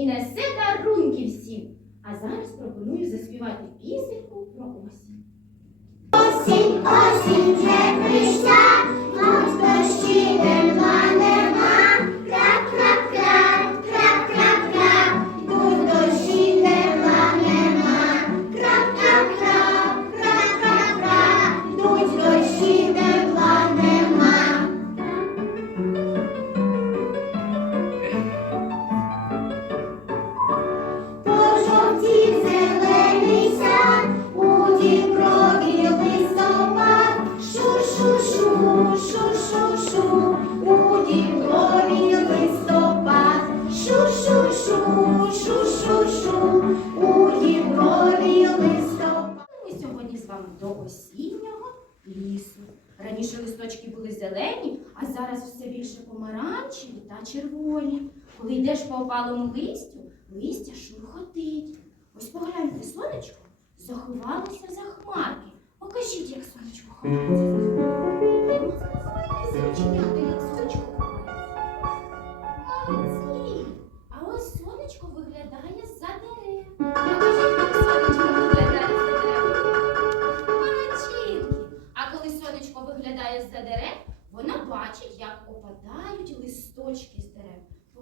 і несе дарунки всім. А зараз пропоную заспівати пісеньку про осінь. Осінь, осінь вже прийшла, нам дощі не мене. Раніше листочки були зелені, а зараз все більше помаранчеві та червоні. Коли йдеш по опалому листю, листя шурхотить. Ось погляньте, сонечко заховалося за хмарки. Покажіть, як сонечко ховається.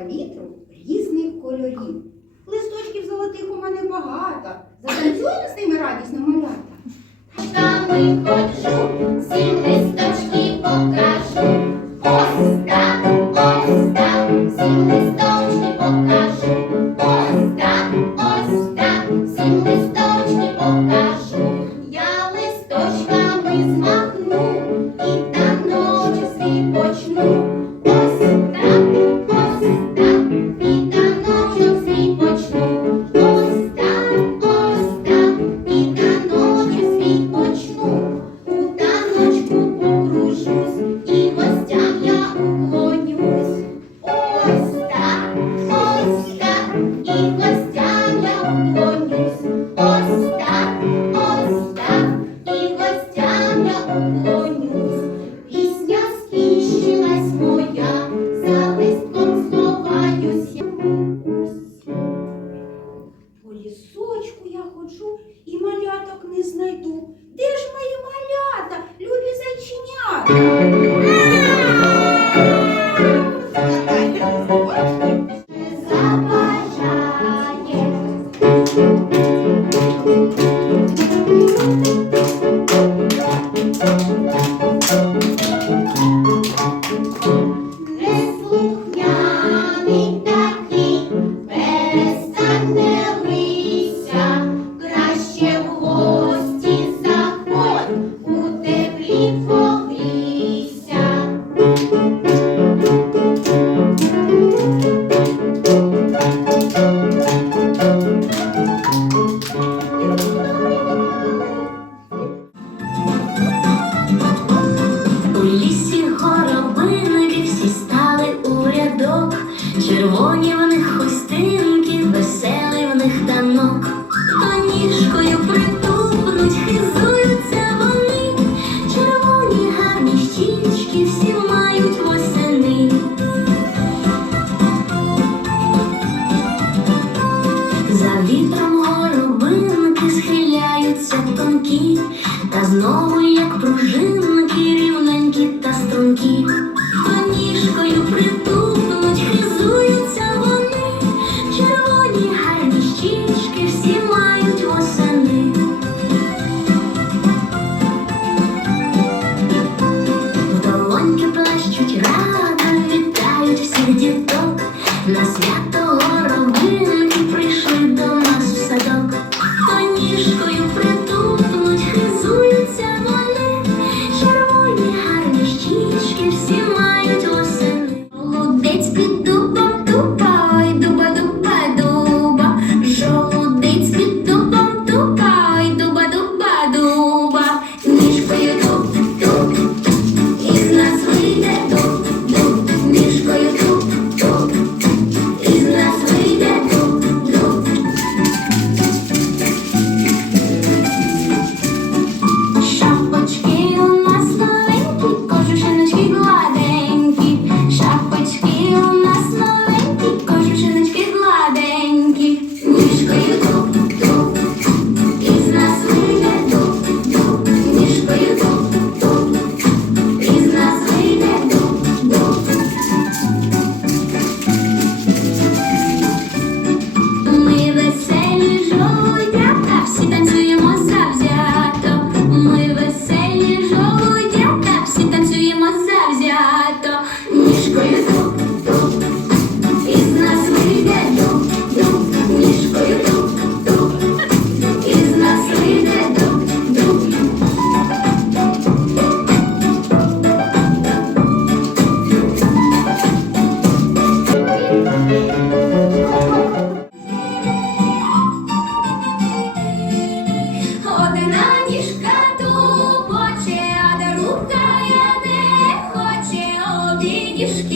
палітру різних кольорів. Листочків золотих у мене багато. Затанцюємо з ними радісно малята. Хатами ходжу, всім листочки покажу. Ось так, ось так, всім листочки покажу. Ось так, ось так, всім листочки покажу. кішкою притупнуть, хизуються вони, червоні гарні всі мають восени. За вітром горобинки схиляються тонкі, та знову, як пружинки, рівненькі та стрункі. isso